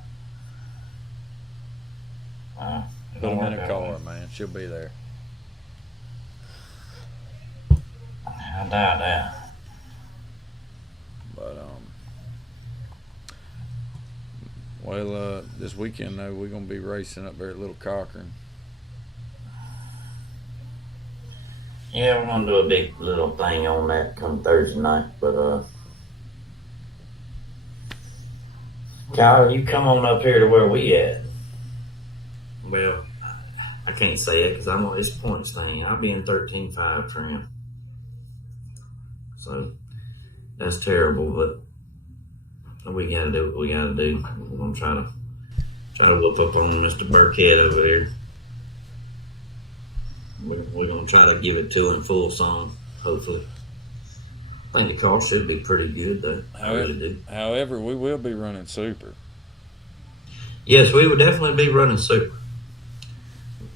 put them in a car, man. She'll be there. I doubt that. But well, this weekend though we're gonna be racing up there at Little Cochran. Yeah, we're gonna do a big little thing on that come Thursday night. But Kyle, you come on up here to where we at. Well, I can't say it because I'm on this points thing. I'll be in 13.5 trim. So that's terrible, but we got to do what we got to do. We're gonna try to whoop up on Mr. Burkhead over here. We're gonna try to give it to him full song, hopefully. I think the car should be pretty good though. I really do. However, we will be running super. Yes, we would definitely be running super.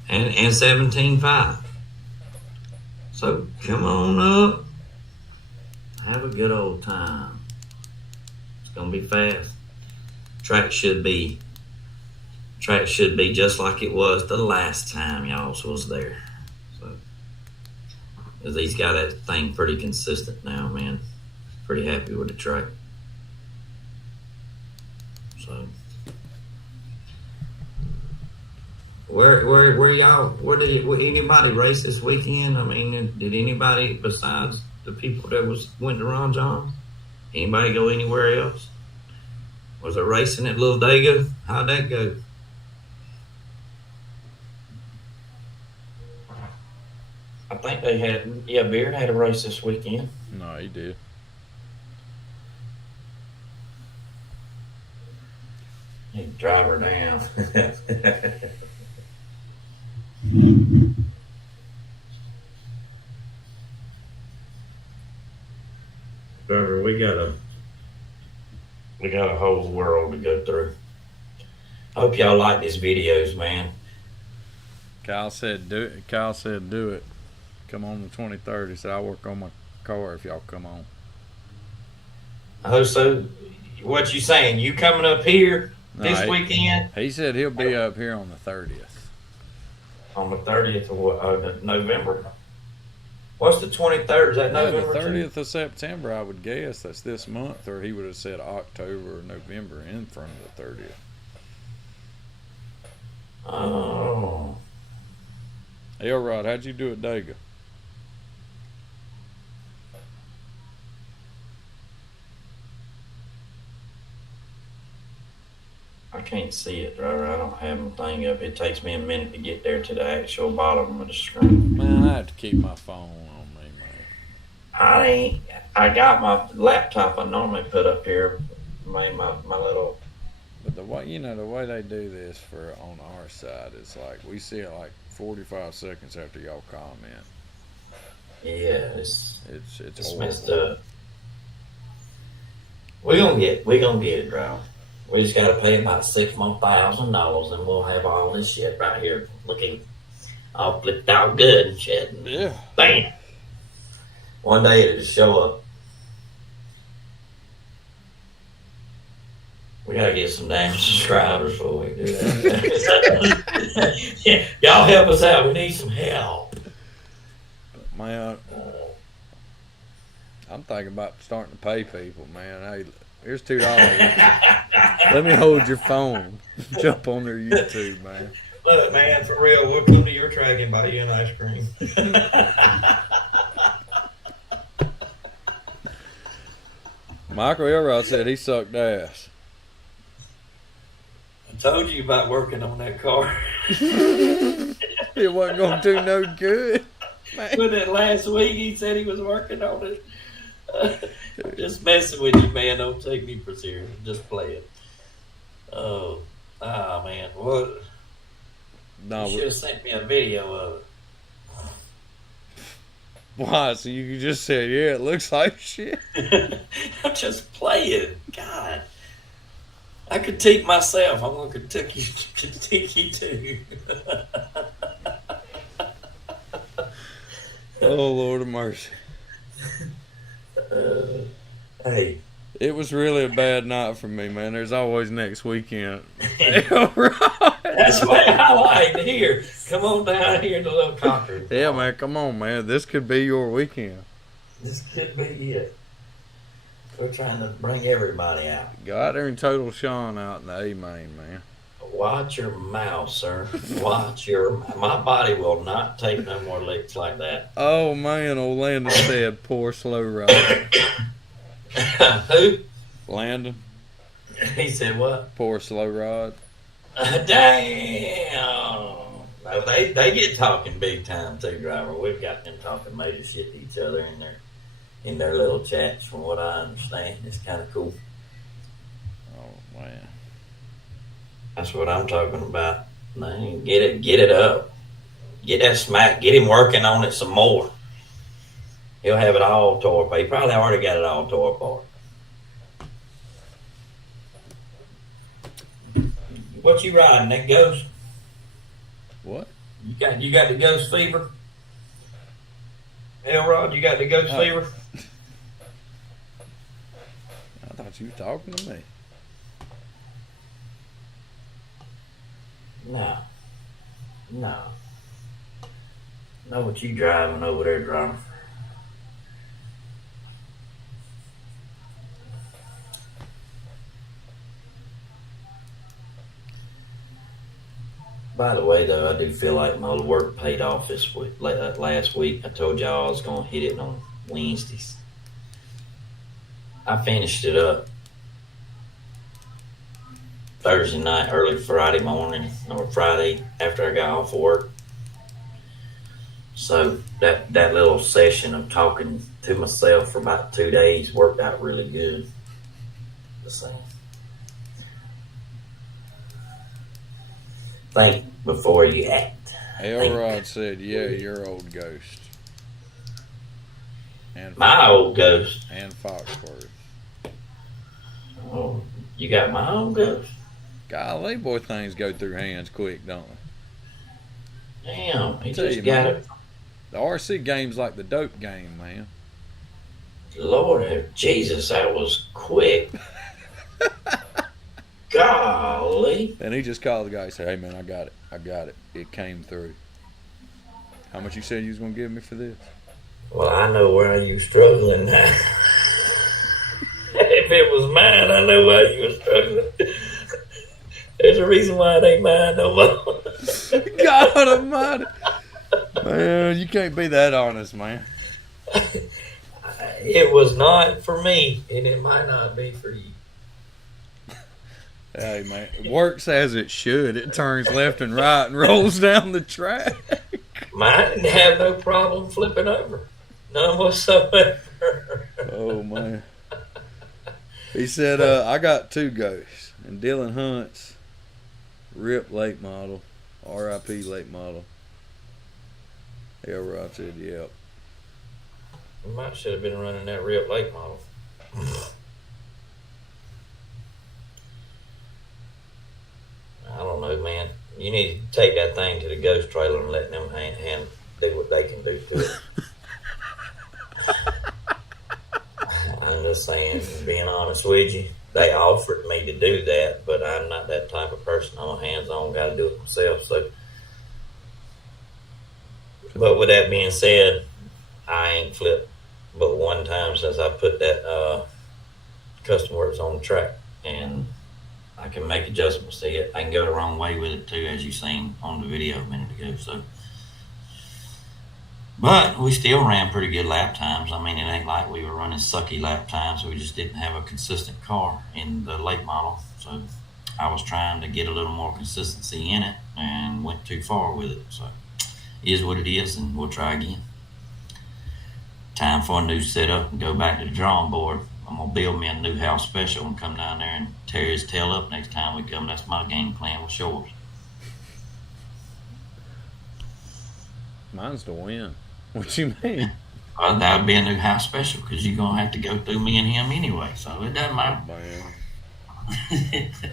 And 17.5. So come on up. Have a good old time. It's gonna be fast. Track should be just like it was the last time y'all was there. So, 'cause he's got that thing pretty consistent now, man. Pretty happy with the track. So, where y'all? Where did anybody race this weekend? I mean, did anybody besides the people that went to Ron Jon? Anybody go anywhere else? Was there racing at Little Dago? How'd that go? I think they had, Beard had a race this weekend. No, he did. You drive her down. Trevor, we got a whole world to go through. I hope y'all like these videos, man. Kyle said do it. Come on the 23rd. He said I'll work on my car if y'all come on. I hope so. What you saying? You coming up here this weekend? He said he'll be up here on the 30th. On the 30th of November. What's the 23rd? Is that November? The 30th of September, I would guess. That's this month, or he would have said October or November in front of the 30th. Oh. Elrod, how'd you do at Dago? I can't see it, driver. I don't have my thing up. It takes me a minute to get there to the actual bottom of the screen. Man, I have to keep my phone on me, man. I got my laptop I normally put up here. My little. But the way they do this on our side, it's like we see it like 45 seconds after y'all comment. Yeah, it's messed up. We're gonna get it, bro. We just gotta pay about $6,000 more, and we'll have all this shit right here looking all flipped out good and shit. Yeah. Bam. One day it'll just show up. We gotta get some damn subscribers before we do that. Yeah, y'all help us out. We need some help. Man, I'm thinking about starting to pay people, man. Hey, here's $2. Let me hold your phone. Jump on their YouTube, man. Look, man, for real, we'll come to your track and buy you an ice cream. Michael Elrod said he sucked ass. I told you about working on that car. It wasn't going to do no good. Man. With it last week, he said he was working on it. Just messing with you, man. Don't take me for serious. Just play it. Man. What? No, you should have sent me a video of it. Why? So you just said, yeah, it looks like shit. I'm just playing. God. I critique myself. I'm going to critique you too. Oh, Lord of mercy. Hey. It was really a bad night for me, man. There's always next weekend. That's what I like to hear. Come on down here to Little Concord. Yeah, man, come on, man. This could be your weekend. This could be it. We're trying to bring everybody out. Go out there and total Sean out in the A-main, man. Watch your mouth, sir. Watch your mouth. My body will not take no more licks like that. Oh, man, old Landon said, poor slow ride. Who? Landon. He said what? Poor slow rod. Damn. They get talking big time too, driver. We've got them talking major shit to each other in their little chats. From what I understand, it's kind of cool. Oh man, That's what I'm talking about. Man, get it up, get that smack, get him working on it some more. He'll have it all tore apart. He probably already got it all tore apart. What you riding, that ghost? what? You got the ghost fever? Elrod, you got the ghost fever? I thought you were talking to me. No. Know what you driving over there, driver? By the way, though, I do feel like my work paid off this week. Last week, I told y'all I was going to hit it on Wednesdays. I finished it up Thursday night, early Friday morning, or Friday after I got off of work. So that little session of talking to myself for about 2 days worked out really good. The same. Think before you act. Elrod said, "Yeah, your old ghost." And My old ghost. and Foxworth. Oh, you got my old ghost? Golly, boy, things go through hands quick, don't they? Damn, he Tell just you, got man. it. The RC game's like the dope game, man. Lord Jesus, that was quick. Golly. And he just called the guy and said, "Hey, man, I got it. It came through. How much you said you was going to give me for this?" Well, I know where you struggling now. If it was mine, I know why you were struggling. There's a reason why it ain't mine no more. God almighty. Man, you can't be that honest, man. It was not for me, and it might not be for you. Hey, man, it works as it should. It turns left and right and rolls down the track. Mine didn't have no problem flipping over. None whatsoever. Oh, man. He said, I got 2 ghosts. And Dylan Hunt's RIP late model, RIP late model. Elrod said, "Yep." We might should have been running that real late model. I don't know, man. You need to take that thing to the ghost trailer and let them hand do what they can do to it. I'm just saying, being honest with you, they offered me to do that, but I'm not that type of person. I'm a hands-on, got to do it myself. So, but with that being said, I ain't flipped but one time since I put that custom works on the track, and I can make adjustments to it. I can go the wrong way with it too, as you seen on the video a minute ago. So, but we still ran pretty good lap times. I mean, it ain't like we were running sucky lap times. We just didn't have a consistent car in the late model. So I was trying to get a little more consistency in it and went too far with it. So it is what it is, and we'll try again. Time for a new setup and go back to the drawing board. I'm going to build me a new house special and come down there and tear his tail up next time we come. That's my game plan with Shores. Mine's to win. What you mean? That would be a new house special because you're going to have to go through me and him anyway. So it doesn't matter. Man.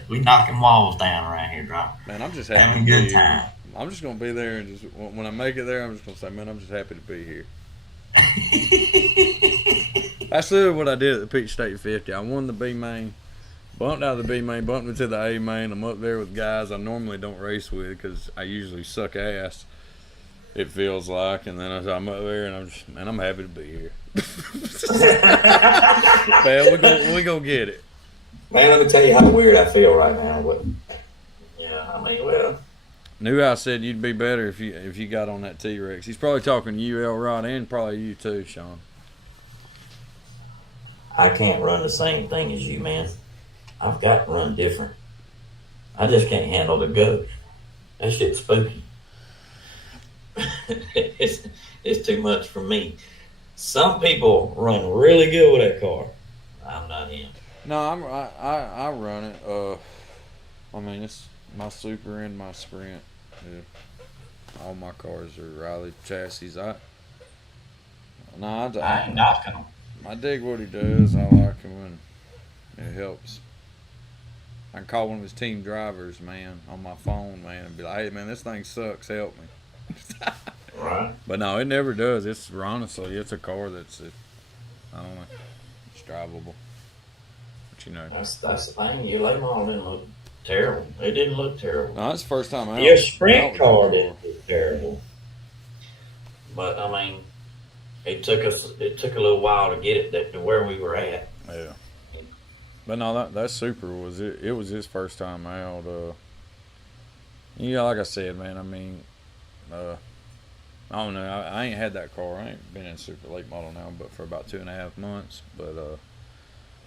We knocking walls down around here, Drop. Man, I'm just Having happy a to good be time. here. I'm just going to be there, and just when I make it there, I'm just going to say, man, I'm just happy to be here. That's literally what I did at the Peach State 50. I won the B main, bumped out of the B main, bumped into the A main. I'm up there with guys I normally don't race with because I usually suck ass, it feels like. And then I'm up there, and I'm happy to be here. Man, we go get it. Man, let me tell you how weird I feel right now. But yeah, I mean, well, Knew I said you'd be better if you got on that T-Rex. He's probably talking to you, Elrod, and probably you too, Sean. I can't run the same thing as you, man. I've got to run different. I just can't handle the ghost. That shit's spooky. it's too much for me. Some people run really good with that car. I'm not him. No, I run it. I mean it's my Super and my Sprint. Yeah. All my cars are Riley chassis. No, I ain't knocking them. I dig what he does. I like him when it helps. I can call one of his team drivers, man, on my phone, man, and be like, "Hey, man, this thing sucks. Help me." Right. But no, it never does. It's honestly, it's a car that's, I don't know, it's drivable. But you know, That's the thing. Your late model didn't look terrible. It didn't look terrible. no, it's the first time out. Your sprint out with car that didn't look terrible. But I mean, it took a little while to get it to where we were at. Yeah. But no, that Super was it. It was his first time out. Like I said, man. I mean, I don't know. I ain't had that car. I ain't been in Super late model now, but for about 2.5 months. But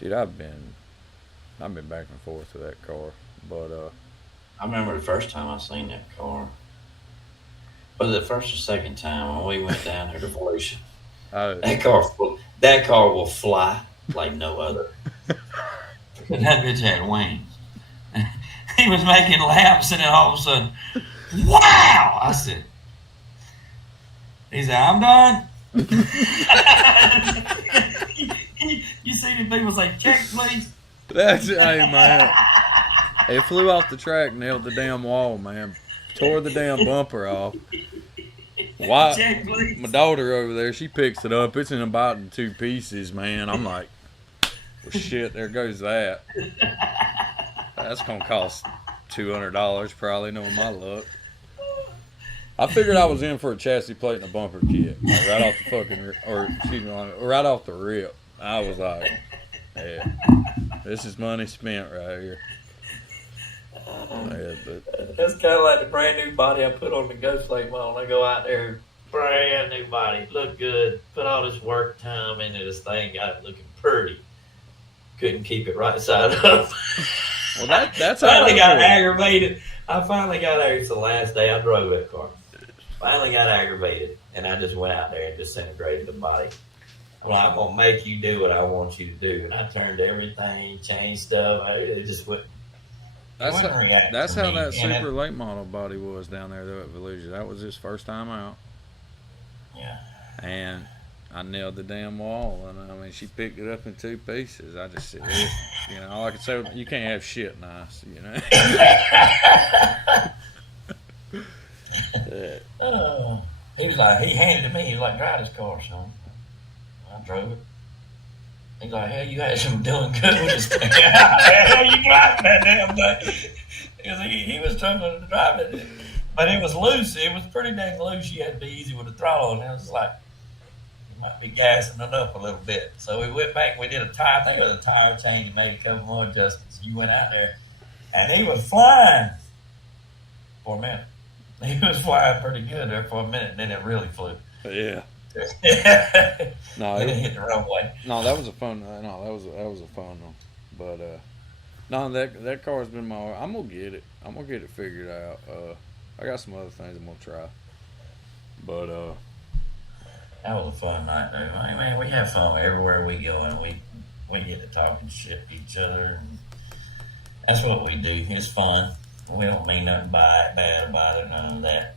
dude, I've been back and forth with that car. But I remember the first time I seen that car. Was it the first or second time when we went down there to Volusia? That car will fly like no other. And that bitch had wings. He was making laps, and then all of a sudden, wow! I said, he said, I'm done. You see the people say, check, please? that's it, hey man. It flew off the track, nailed the damn wall, man. Tore the damn bumper off. Why? Check, please. My daughter over there, she picks it up. It's in about in 2 pieces, man. I'm like, well, shit, there goes that. That's gonna cost $200 probably, knowing my luck. I figured I was in for a chassis plate and a bumper kit, like right off the right off the rip. I was like, yeah, this is money spent right here. Yeah, but That's kind of like the brand new body I put on the Ghost Lake model. I go out there, brand new body, look good, put all this work time into this thing, got it looking pretty. Couldn't keep it right side up. well, that's how Finally I got feel. aggravated. I finally got aggravated. It's the last day I drove that car. Finally got aggravated, and I just went out there and disintegrated the body. I'm like, I'm gonna make you do what I want you to do, and I turned everything, changed stuff. It just wouldn't. That's how that And super late model body was down there though at Volusia. That was his first time out. Yeah. And I nailed the damn wall, and I mean she picked it up in 2 pieces. I just said, all I could say, you can't have shit nice, He was like, he handed it to me. He was like, drive this car, son. I drove it. He's like, hell, you actually doing good with this thing. Hell, you driving that damn thing. He was struggling to drive it. But it was loose. It was pretty dang loose. You had to be easy with the throttle. And I was like, you might be gassing it up a little bit. So we went back and we did a tire thing with a tire change and made a couple more adjustments. You went out there, and he was flying for a minute. He was flying pretty good there for a minute, and then it really flew. Yeah. No, It hit the wrong way. No, that was a fun. No, that was a fun one. But no, that car's been my. I'm gonna get it. I'm gonna get it figured out. I got some other things I'm gonna try. But that was a fun night, though. I mean, man, we have fun everywhere we go, and we get to talking shit to each other. And that's what we do. It's fun. We don't mean nothing bad about it, none of that.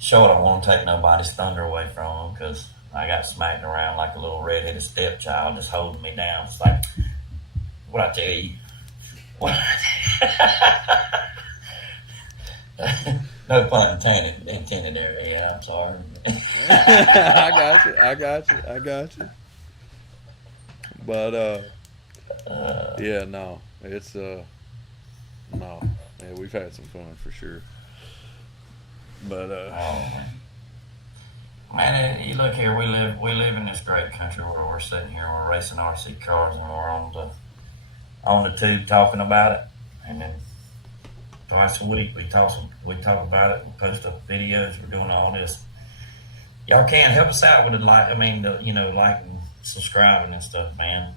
Sure, I don't want to take nobody's thunder away from them because I got smacked around like a little red-headed stepchild just holding me down. It's like, what I tell you? No pun intended there. Yeah, I'm sorry. I got you. But yeah, no, it's no, yeah, we've had some fun for sure. But oh, man, you look here. We live in this great country where we're sitting here and we're racing RC cars and we're on the tube talking about it, and then twice a week we talk about it. We post up videos. We're doing all this. Y'all can help us out with it, like and subscribing and stuff, man.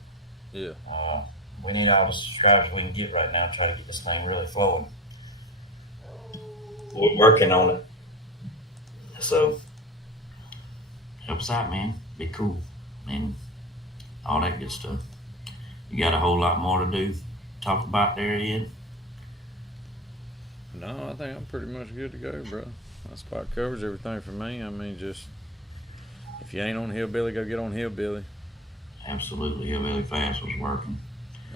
yeah, we need all the subscribers we can get right now to try to get this thing really flowing. We're working on it. So help us out, man. Be cool. And all that good stuff. You got a whole lot more to do, talk about there, Ed? No, I think I'm pretty much good to go, bro. That spot covers everything for me. I mean, just if you ain't on Hillbilly, go get on Hillbilly. Absolutely. Hillbilly Fast was working.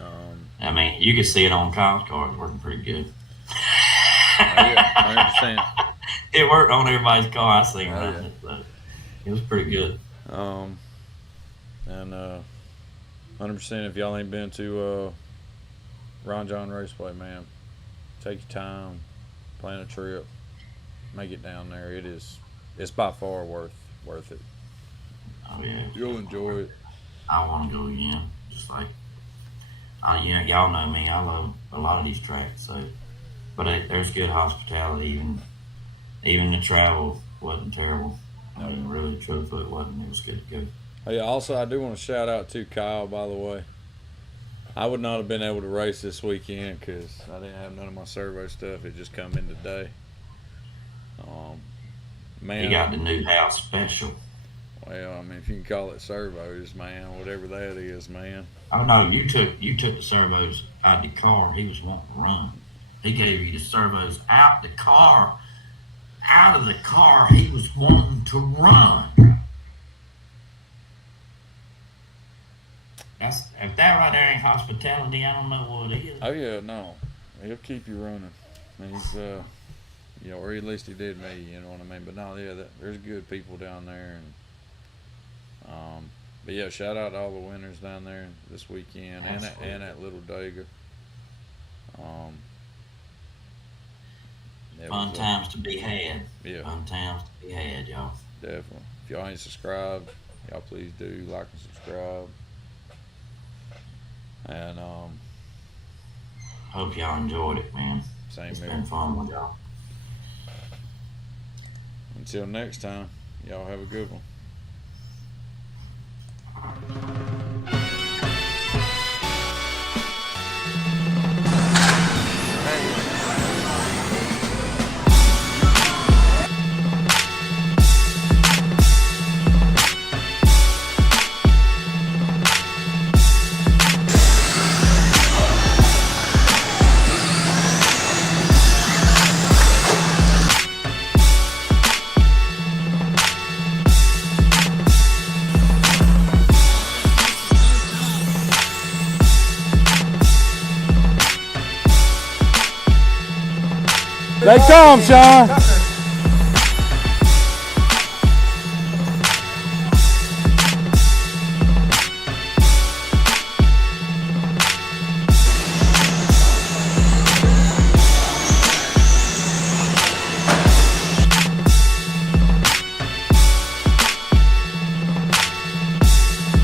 Um, I mean, you could see it on Kyle's car. It's working pretty good. yeah, 100%. It worked on everybody's car. I seen Oh, running it. So it was pretty good. And 100%. If y'all ain't been to Ron Jon Raceway, man, take your time, plan a trip, make it down there. It's by far worth it. Oh yeah, You'll enjoy it. I want to go again. Just like, y'all know me. I love a lot of these tracks. So, but there's good hospitality. Even the travel wasn't terrible. I mean, really, truthfully, it wasn't. It was good to go. Hey, also, I do want to shout out to Kyle, by the way. I would not have been able to race this weekend because I didn't have none of my servo stuff. It just come in today. Man, You got the new house special. well, I mean, if you can call it servos, man, whatever that is, man. Oh no, you took the servos out of the car. He was wanting to run. He gave you the servos out the car. Out of the car, he was wanting to run. If that right there ain't hospitality, I don't know what it is. Oh yeah, no, he'll keep you running. He's or at least he did me. You know what I mean? But no, yeah, there's good people down there, and but yeah, shout out to all the winners down there this weekend, and at Little Dega. Fun times to be had. Yeah, Fun times to be had, y'all. definitely. If y'all ain't subscribed, y'all please do like and subscribe. And Hope y'all enjoyed it, man. same It's here. been fun with y'all. Until next time, y'all have a good one. They come, Sean.